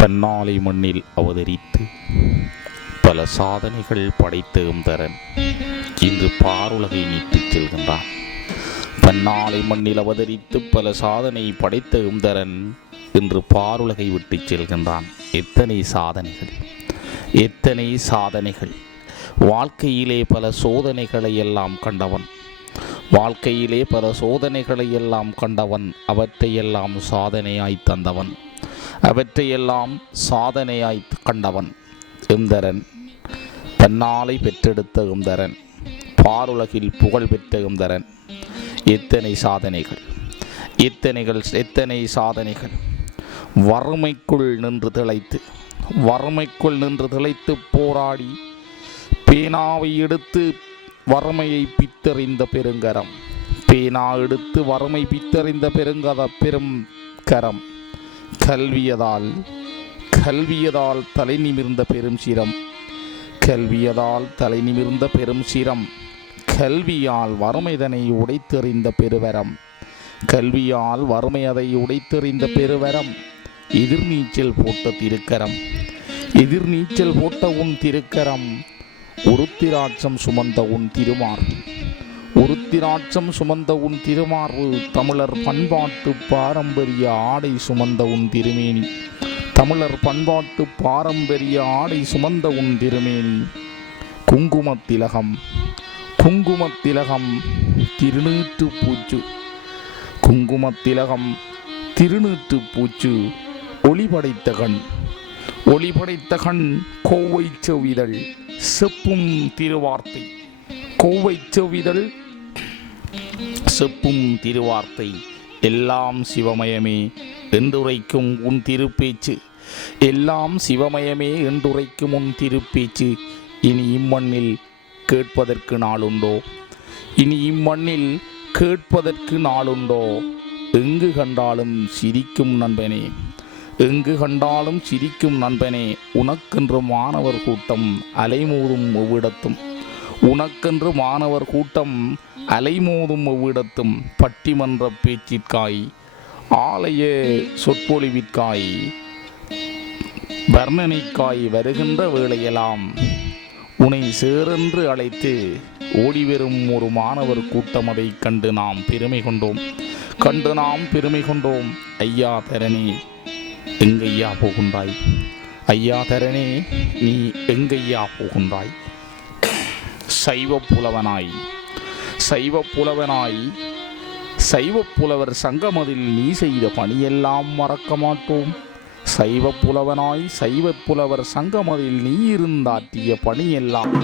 பன்னாலை மண்ணில் அவதரித்து பல சாதனைகள் படைத்த எம்தரன் இன்று பாருலகை நீட்டிச் செல்கின்றான். பன்னாலை மண்ணில் அவதரித்து பல சாதனை படைத்த எம்தரன் இன்று பாருலகை விட்டுச் செல்கின்றான். எத்தனை சாதனைகள், எத்தனை சாதனைகள்! வாழ்க்கையிலே பல சோதனைகளை எல்லாம் கண்டவன், வாழ்க்கையிலே பல சோதனைகளை எல்லாம் கண்டவன், அவற்றையெல்லாம் சாதனையாய் தந்தவன், அவற்றையெல்லாம் சாதனையாய் கண்டவன் எம்தரன். தன்னாலை பெற்றெடுத்த எம்தரன், பாருலகில் புகழ் பெற்ற எம்தரன். எத்தனை சாதனைகள், எத்தனை சாதனைகள்! வறுமைக்குள் நின்று திளைத்து போராடி பேனாவை எடுத்து வறுமையை பித்தறிந்த பெருங்கரம், பேனா எடுத்து வறுமை பித்தறிந்த பெரும் கரம். கல்வியதால் தலை நிமிர்ந்த பெரும் சிரம், கல்வியதால் தலை நிமிர்ந்த பெரும் சிரம். கல்வியால் வறுமைதனை உடைத்தெறிந்த பெருவரம், கல்வியால் வறுமையதை உடைத்தெறிந்த பெருவரம். எதிர்நீச்சல் போட்ட திருக்கரம், எதிர்நீச்சல் போட்ட உன் திருக்கரம். உருத்திராட்சம் சுமந்த உன் திருமார்பு, உருத்திராட்சம் சுமந்த உன் திருமார்பு. தமிழர் பண்பாட்டு பாரம்பரிய ஆடை சுமந்த உன் திருமேனி, தமிழர் பண்பாட்டு பாரம்பரிய ஆடை சுமந்த உன் திருமேனி. குங்குமத்திலகம், குங்குமத்திலகம் திருநீற்று பூச்சு, குங்குமத்திலகம் திருநீற்று பூச்சு. ஒளிபடைத்த கண், ஒளிபடைத்த கண். கோவை செவ்விதழ் செப்பும் திருவார்த்தை, கோவை செவ்விதழ் செப்பும் திருவார்த்தை. எல்லாம் சிவமயமே என்றுரைக்கும் உன் திருப்பேச்சு, எல்லாம் சிவமயமே என்றுரைக்கும் உன் திருப்பேச்சு. இனி இம்மண்ணில் கேட்பதற்கு நாளுண்டோ, இனி இம்மண்ணில் கேட்பதற்கு நாளுண்டோ. எங்கு கண்டாலும் சிரிக்கும் நண்பனே, எங்கு கண்டாலும் சிரிக்கும் நண்பனே. உனக்கென்று மாணவர் கூட்டம் அலைமோதும் எவ்விடத்தும், உனக்கென்று மாணவர் கூட்டம் அலைமோதும் எவ்விடத்தும். பட்டிமன்ற பேச்சிற்காய், ஆலய சொற்பொழிவிற்காய், வர்ணனைக்காய் வருகின்ற வேளையெல்லாம் உன்னை சேரென்று அழைத்து ஓடிவரும் ஒரு மாணவர் கூட்டம். அதை கண்டு நாம் பெருமை கொண்டோம். ஐயா தரணி, எங்கையா போகின்றாய்? ஐயா தரணி, நீ எங்கையா போகின்றாய்? சைவப்புலவர் சங்கமதில் நீ செய்த பணியெல்லாம் மறக்க மாட்டோம். சைவப்புலவர் சங்கமதில் நீ இருந்தாற்றிய பணியெல்லாம்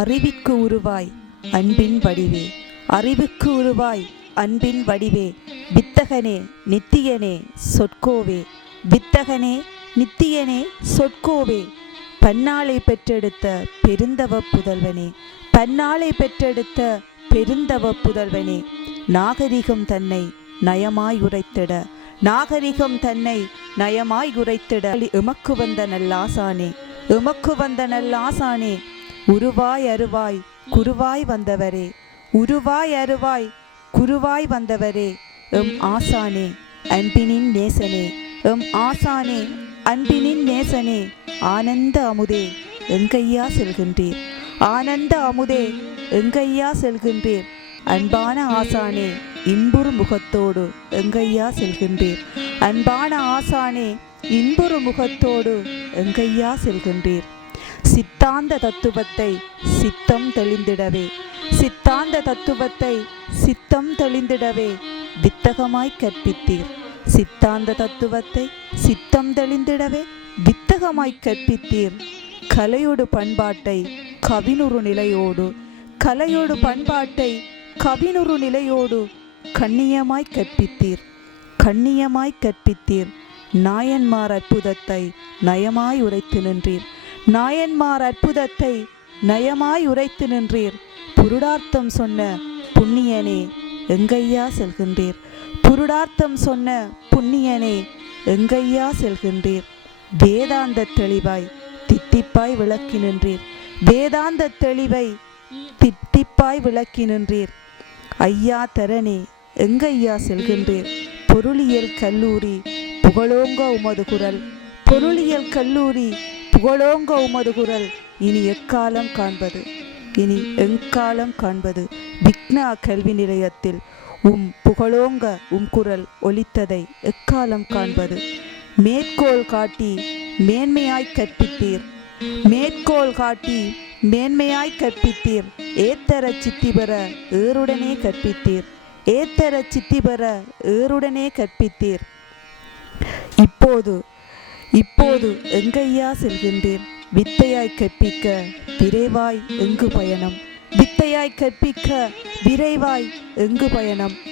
அறிவிற்கு உருவாய் அன்பின் வடிவே, அறிவுக்கு உருவாய் அன்பின் வடிவே. வித்தகனே நித்தியனே சொற்கோவே, வித்தகனே நித்தியனே சொற்கோவே. பன்னாலை பெற்றெடுத்த பெருந்தவ புதல்வனே, பன்னாலை பெற்றெடுத்த பெருந்தவ புதல்வனே. நாகரிகம் தன்னை நயமாய் உரைத்திட, நாகரிகம் தன்னை நயமாய் உரைத்திட. எமக்கு வந்த நல்லாசானே, எமக்கு வந்த நல்லாசானே. உருவாய் அருவாய் குருவாய் வந்தவரே, உருவாய் அருவாய் குருவாய் வந்தவரே. எம் ஆசானே அன்பினின் நேசனே, எம் ஆசானே அன்பினின் நேசனே. ஆனந்த அமுதே எங்கையா செல்கின்றீர், ஆனந்த அமுதே எங்கையா செல்கின்றீர். அன்பான ஆசானே இன்புறு முகத்தோடு எங்கையா செல்கின்றீர், அன்பான ஆசானே இன்புறு முகத்தோடு எங்கையா செல்கின்றீர். சித்தாந்த தத்துவத்தை சித்தம் தெளிந்திடவே, சித்தாந்த தத்துவத்தை சித்தம் தெளிந்திடவே வித்தகமாய் கற்பித்தீர். சித்தாந்த தத்துவத்தை சித்தம் தெளிந்திடவே வித்தகமாய் கற்பித்தீர். கலையோடு பண்பாட்டை கவினுறு நிலையோடு, கலையோடு பண்பாட்டை கவினுறு நிலையோடு கண்ணியமாய் கற்பித்தீர், கண்ணியமாய் கற்பித்தீர். நாயன்மார் அற்புதத்தை நயமாய் உரைத்து நின்றீர், நாயன்மார் அற்புதத்தை நயமாய் உரைத்து நின்றீர். புருடார்த்தம் சொன்ன புண்ணியனே எங்கையா செல்கின்றீர், புருடார்த்தம் சொன்ன புண்ணியனே எங்கையா செல்கின்றீர். வேதாந்த தெளிவாய் தித்திப்பாய் விளக்கி நின்றீர், வேதாந்த தெளிவை தித்திப்பாய் விளக்கி நின்றீர். ஐயா தரணே எங்கையா செல்கின்றீர். பொருளியல் கல்லூரி புகழோங்க உமது குரல், பொருளியல் கல்லூரி புகழோங்க உமது குரல். இனி எக்காலம் காண்பது, இனி எங்காலம் காண்பது. விக்னா கல்வி நிலையத்தில் புகழோங்க குரல் ஒலித்ததை எக்காலம் காண்பது. மேற்கோள் காட்டி மேன்மையாய் கற்பித்தீர், மேற்கோள் காட்டி மேன்மையாய் கற்பித்தீர். ஏத்தர சித்தி பெற ஏறுடனே கற்பித்தீர், ஏத்தர சித்தி பெற ஏறுடனே கற்பித்தீர். இப்போது எங்கையா செல்கின்றீர். வித்தையாய் கற்பிக்க விரைவாய் எங்கு பயணம், வித்தையாய் கற்பிக்க விரைவாய் எங்கு பயணம்.